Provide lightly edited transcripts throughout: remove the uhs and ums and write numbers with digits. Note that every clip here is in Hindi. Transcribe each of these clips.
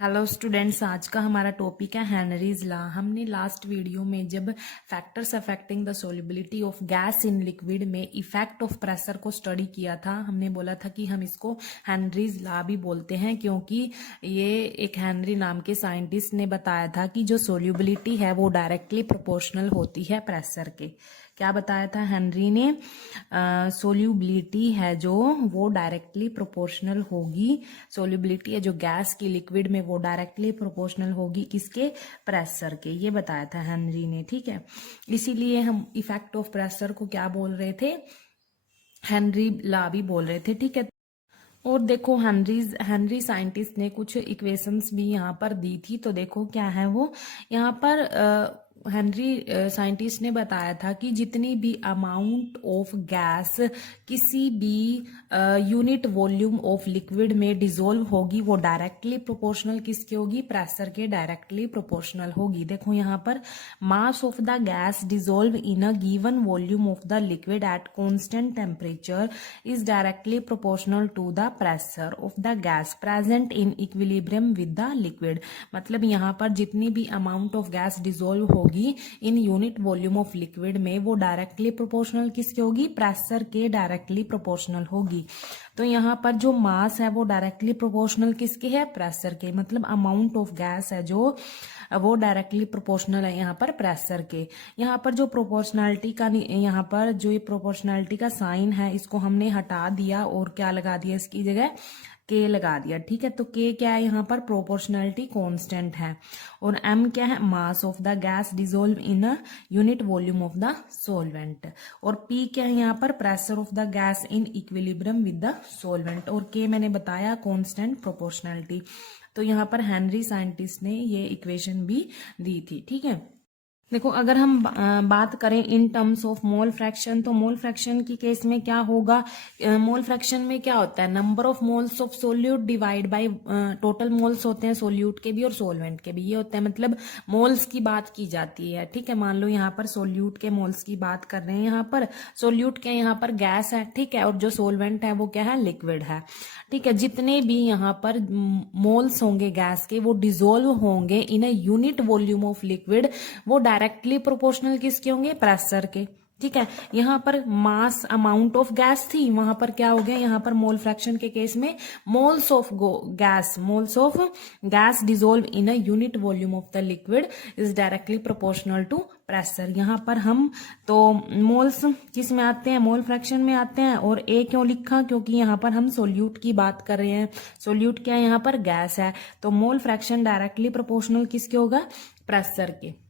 हेलो स्टूडेंट्स, आज का हमारा टॉपिक है हेनरीज लॉ। हमने लास्ट वीडियो में जब factors affecting the solubility of gas in liquid में इफेक्ट ऑफ प्रेशर को स्टडी किया था। हमने बोला था कि हम इसको हेनरीज लॉ भी बोलते हैं क्योंकि ये एक हेनरी नाम के साइंटिस्ट ने बताया था कि जो सोल्युबिलिटी है वो डायरेक्टली प्रोपोर्शनल होती है प्रेशर के। क्या बताया था हेनरी ने? सोल्युबिलिटी है जो वो डायरेक्टली प्रोपोर्शनल होगी। सोल्युबिलिटी है जो गैस की लिक्विड में वो डायरेक्टली प्रोपोर्शनल होगी किसके? प्रेशर के। ये बताया था हेनरी ने, ठीक है। इसीलिए हम इफेक्ट ऑफ प्रेशर को क्या बोल रहे थे? हेनरी लॉ भी बोल रहे थे, ठीक है। और देखो हेनरी साइंटिस्ट ने कुछ इक्वेशंस भी यहाँ पर दी थी, तो देखो क्या है वो। यहाँ पर हेनरी साइंटिस्ट ने बताया था कि जितनी भी अमाउंट ऑफ गैस किसी भी यूनिट वॉल्यूम ऑफ लिक्विड में डिसॉल्व होगी वो डायरेक्टली प्रोपोर्शनल किसके होगी? प्रेशर के डायरेक्टली प्रोपोर्शनल होगी। देखो यहाँ पर mass of the gas dissolve in a given volume of the liquid at constant temperature is directly proportional to the pressure of the gas present in equilibrium with the liquid. मतलब यहाँ पर जितनी भी अमाउंट ऑफ गैस डिसॉल्व होगी in unit volume of liquid में वो डायरेक्टली प्रोपोर्शनल किसके होगी? प्रेशर के डायरेक्टली प्रोपोर्शनल होगी। तो यहाँ पर जो मास है वो डायरेक्टली प्रोपोर्शनल किसके है? प्रेशर के। मतलब अमाउंट ऑफ गैस है जो वो डायरेक्टली प्रोपोर्शनल है यहाँ पर प्रेशर के। यहाँ पर जो प्रोपोर्शनैलिटी का यहाँ पर जो ये प्रोपोर्शनैलिटी का साइन है इसको हमने हटा दिया और क्या लगा दिया इसकी जगह? के लगा दिया, ठीक है। तो के क्या है यहाँ पर? प्रोपोर्शनैलिटी कांस्टेंट है। और एम क्या है? मास of the gas dissolve in a unit volume of the solvent. और पी क्या है यहाँ पर? Pressure of the gas in equilibrium with the solvent. और के मैंने बताया कांस्टेंट प्रोपोर्शनैलिटी। तो यहाँ पर हेनरी साइंटिस्ट ने ये इक्वेशन भी दी थी, ठीक है। देखो अगर हम बात करें in terms of mole fraction, तो मोल फ्रैक्शन की केस में क्या होगा? मोल फ्रैक्शन में क्या होता है? Number of moles of solute divide by total moles होते हैं सोल्यूट के भी और सोलवेंट के भी। ये होता है, मतलब मोल्स की बात की जाती है, ठीक है। मान लो यहाँ पर सोल्यूट के मोल्स की बात कर रहे हैं, यहाँ पर सोल्यूट के यहाँ पर गैस है, ठीक है। और जो सोलवेंट है वो क्या है? लिक्विड है, ठीक है। जितने भी यहाँ पर मोल्स होंगे गैस के वो डिसॉल्व होंगे in a unit volume of liquid, वो डायरेक्टली प्रोपोर्शनल किसके होंगे? प्रेशर के, ठीक है। यहाँ पर मास अमाउंट ऑफ गैस थी, वहां पर क्या हो गया? यहाँ पर मोल फ्रैक्शन के केस में moles of gas dissolve in a unit volume of the liquid is directly proportional to pressure. यहाँ पर हम तो मोल्स किस में आते हैं? मोल फ्रैक्शन में आते हैं। और ए क्यों लिखा? क्योंकि यहाँ पर हम सोल्यूट की बात कर रहे हैं। सोल्यूट क्या है? यहाँ पर गैस है। तो मोल फ्रैक्शन डायरेक्टली प्रोपोर्शनल किसके होगा? प्रेशर के।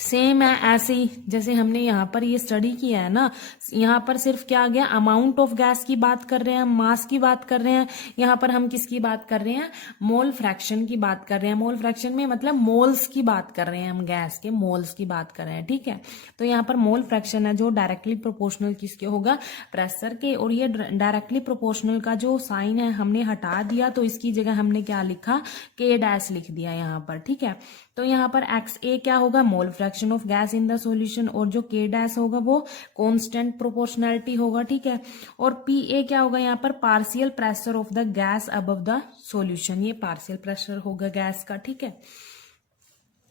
सेम है ऐसे ही जैसे हमने यहाँ पर ये स्टडी किया है ना। यहाँ पर सिर्फ क्या आ गया? अमाउंट ऑफ गैस की बात कर रहे हैं, मास की बात कर रहे हैं। यहाँ पर हम किसकी बात कर रहे हैं? मोल फ्रैक्शन की बात कर रहे हैं। मोल फ्रैक्शन में मतलब मोल्स की बात कर रहे हैं, हम गैस के मोल्स की बात कर रहे हैं, ठीक है। तो यहाँ पर मोल फ्रैक्शन है जो डायरेक्टली प्रोपोर्शनल किसके होगा? प्रेशर के। और ये डायरेक्टली प्रोपोर्शनल का जो साइन है हमने हटा दिया, तो इसकी जगह हमने क्या लिखा? के डैश लिख दिया यहाँ पर, ठीक है। तो यहाँ पर एक्स ए क्या होगा? Mole fraction of gas in the solution. और जो के डैश होगा वो कांस्टेंट प्रोपोर्शनैलिटी होगा, ठीक है। और पी ए क्या होगा? यहाँ पर partial pressure of the gas above the solution. ये पार्शियल प्रेशर होगा गैस का, ठीक है।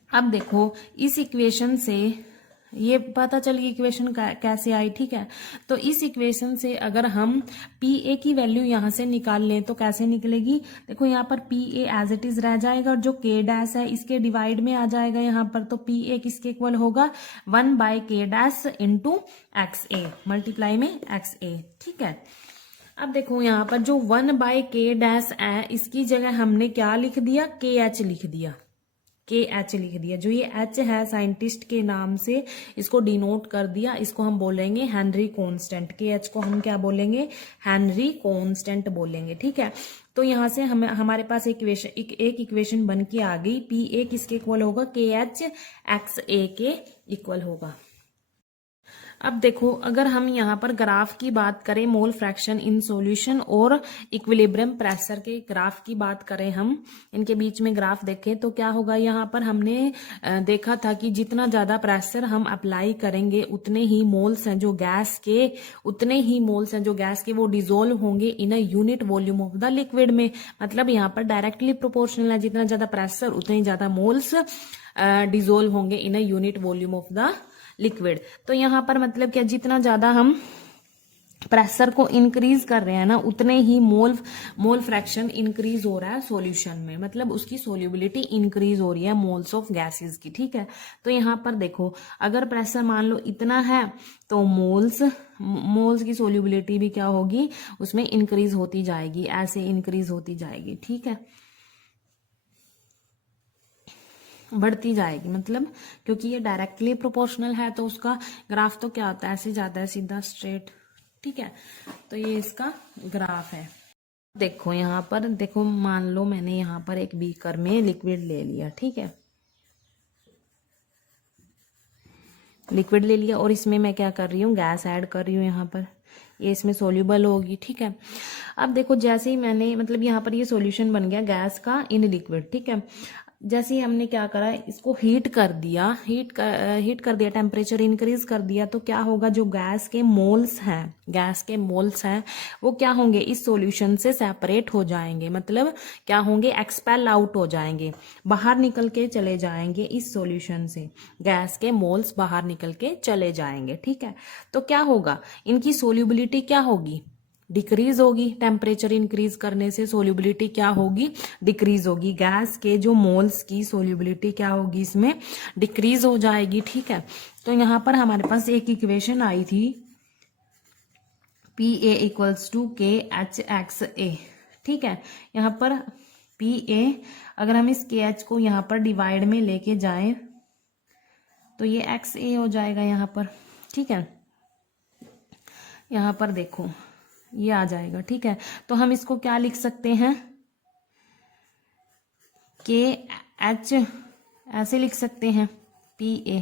अब देखो इस इक्वेशन से ये पता चली इक्वेशन कैसे आई, ठीक है। तो इस इक्वेशन से अगर हम पी ए की वैल्यू यहां से निकाल लें तो कैसे निकलेगी? देखो यहाँ पर P A as it is रह जाएगा और जो के डैश है इसके डिवाइड में आ जाएगा यहाँ पर। तो पी ए किसके इक्वल होगा? 1/k डैश इंटू एक्स ए, मल्टीप्लाई में एक्स ए, ठीक है। अब देखो यहाँ पर जो 1/k डैश है इसकी जगह हमने क्या लिख दिया? के एच लिख दिया, के एच लिख दिया। जो ये एच है साइंटिस्ट के नाम से इसको डिनोट कर दिया, इसको हम बोलेंगे हेनरी कांस्टेंट। के एच को हम क्या बोलेंगे? हेनरी कांस्टेंट बोलेंगे, ठीक है। तो यहां से हमारे पास एक इक्वेशन बन के आ गई। पी ए किसके इक्वल होगा? के एच एक्स ए के इक्वल होगा। अब देखो, अगर हम यहाँ पर ग्राफ की बात करें, मोल फ्रैक्शन इन सॉल्यूशन और इक्विलिब्रियम प्रेशर के ग्राफ की बात करें, हम इनके बीच में ग्राफ देखें तो क्या होगा। यहाँ पर हमने देखा था कि जितना ज्यादा प्रेशर हम अप्लाई करेंगे उतने ही मोल्स हैं जो गैस के वो डिजोल्व होंगे in a unit volume of the liquid में। मतलब यहाँ पर डायरेक्टली प्रोपोर्शनल है, जितना ज्यादा प्रेशर उतने ही ज्यादा मोल्स डिजोल्व होंगे in a unit volume of the liquid. तो यहाँ पर मतलब क्या, जितना ज्यादा हम प्रेशर को इंक्रीज कर रहे हैं ना, उतने ही मोल फ्रैक्शन इंक्रीज हो रहा है सॉल्यूशन में, मतलब उसकी सोल्यूबिलिटी इंक्रीज हो रही है मोल्स ऑफ गैसेस की। ठीक है, तो यहाँ पर देखो, अगर प्रेशर मान लो इतना है तो मोल्स की सोल्यूबिलिटी भी क्या होगी, उसमें इंक्रीज होती जाएगी, ऐसे इंक्रीज होती जाएगी। ठीक है, बढ़ती जाएगी, मतलब क्योंकि ये डायरेक्टली प्रोपोर्शनल है तो उसका ग्राफ तो क्या होता है, ऐसे जाता है सीधा स्ट्रेट। ठीक है, तो ये इसका ग्राफ है। देखो यहाँ पर देखो, मान लो मैंने यहाँ पर एक बीकर में लिक्विड ले लिया। ठीक है, लिक्विड ले लिया और इसमें मैं क्या कर रही हूँ, गैस ऐड कर रही हूँ। यहाँ पर ये इसमें सोल्यूबल होगी। ठीक है, अब देखो जैसे ही मैंने मतलब यहाँ पर ये सॉल्यूशन बन गया गैस का इन लिक्विड। ठीक है, जैसे ही हमने क्या करा, इसको हीट कर दिया, टेम्परेचर इंक्रीज कर दिया, तो क्या होगा, जो गैस के मोल्स हैं वो क्या होंगे, इस सॉल्यूशन से सेपरेट हो जाएंगे, मतलब क्या होंगे, एक्सपेल आउट हो जाएंगे, बाहर निकल के चले जाएंगे इस सॉल्यूशन से, गैस के मोल्स बाहर निकल के चले जाएंगे। ठीक है, तो क्या होगा, इनकी सोल्यूबिलिटी क्या होगी, डिक्रीज होगी। टेम्परेचर इंक्रीज करने से सोल्यूबिलिटी क्या होगी, डिक्रीज होगी। गैस के जो मोल्स की सोल्यूबिलिटी क्या होगी, इसमें डिक्रीज हो जाएगी। ठीक है, तो यहां पर हमारे पास एक इक्वेशन आई थी, PA इक्वल्स टू KHXA। ठीक है, यहाँ पर PA, अगर हम इस KH को यहाँ पर डिवाइड में लेके जाएं तो ये XA हो जाएगा यहाँ पर। ठीक है, यहाँ पर देखो ये आ जाएगा। ठीक है, तो हम इसको क्या लिख सकते हैं, KH ऐसे लिख सकते हैं, PA,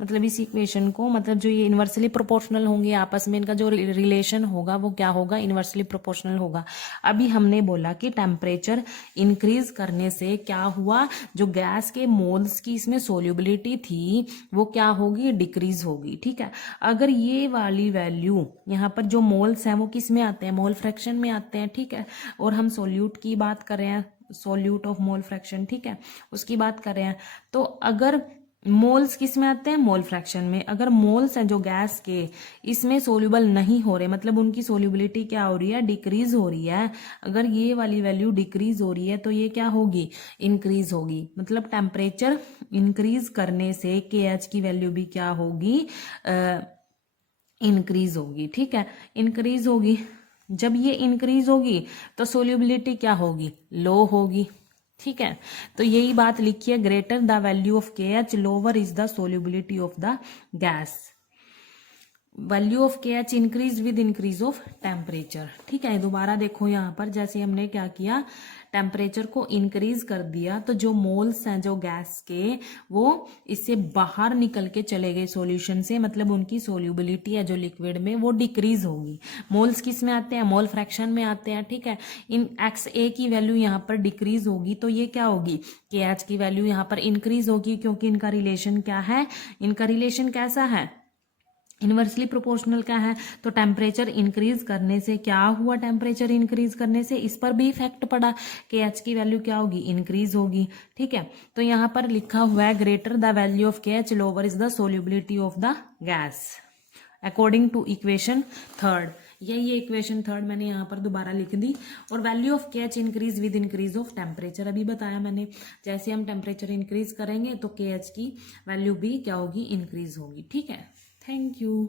मतलब इस इक्वेशन को, मतलब जो ये इन्वर्सली प्रोपोर्शनल होंगे आपस में, इनका जो रिलेशन होगा वो क्या होगा, इन्वर्सली प्रोपोर्शनल होगा। अभी हमने बोला कि टेम्परेचर इंक्रीज करने से क्या हुआ, जो गैस के मोल्स की इसमें सोल्यूबिलिटी थी वो क्या होगी, डिक्रीज होगी। ठीक है, अगर ये वाली वैल्यू यहाँ पर जो मोल्स हैं वो किस में आते हैं, मोल फ्रैक्शन में आते हैं। ठीक है, और हम सोल्यूट की बात कर रहे हैं, सोल्यूट ऑफ मोल फ्रैक्शन। ठीक है, उसकी बात कर रहे हैं, तो अगर मोल्स किस में आते हैं, मोल फ्रैक्शन में, अगर मोल्स हैं जो गैस के इसमें सोल्यूबल नहीं हो रहे, मतलब उनकी सोल्यूबिलिटी क्या हो रही है, डिक्रीज हो रही है, अगर ये वाली वैल्यू डिक्रीज हो रही है तो ये क्या होगी, इंक्रीज होगी। मतलब टेम्परेचर इंक्रीज करने से KH की वैल्यू भी क्या होगी, इंक्रीज होगी। ठीक है, इंक्रीज होगी, जब ये इंक्रीज होगी तो सोल्यूबिलिटी क्या होगी, लो होगी। ठीक है, तो यही बात लिखिए, greater the value of KH lower is the solubility of the gas. Value of KH increase with increase of temperature. ठीक है, दोबारा देखो यहाँ पर, जैसे हमने क्या किया, टेम्परेचर को इंक्रीज कर दिया तो जो मोल्स हैं जो गैस के वो इससे बाहर निकल के चले गए सॉल्यूशन से, मतलब उनकी सोल्यूबिलिटी है जो लिक्विड में वो डिक्रीज होगी। मोल्स किस में आते हैं, मोल फ्रैक्शन में आते हैं। ठीक है, इन XA की वैल्यू यहाँ पर डिक्रीज होगी तो ये क्या होगी, KH की वैल्यू यहाँ पर इंक्रीज होगी, क्योंकि इनका रिलेशन क्या है, इनका रिलेशन कैसा है, इनवर्सली प्रोपोर्शनल क्या है। तो टेम्परेचर इंक्रीज करने से क्या हुआ, टेम्परेचर इंक्रीज करने से इस पर भी इफेक्ट पड़ा, KH की वैल्यू क्या होगी, इंक्रीज होगी। ठीक है, तो यहाँ पर लिखा हुआ है greater the value of KH lower is the solubility of the gas, according to equation third. यही इक्वेशन थर्ड मैंने यहाँ पर दोबारा लिख दी। और value of KH increase with increase of temperature, अभी बताया मैंने, जैसे हम टेम्परेचर इंक्रीज करेंगे तो KH की वैल्यू भी क्या होगी, इंक्रीज होगी। ठीक है, थैंक यू।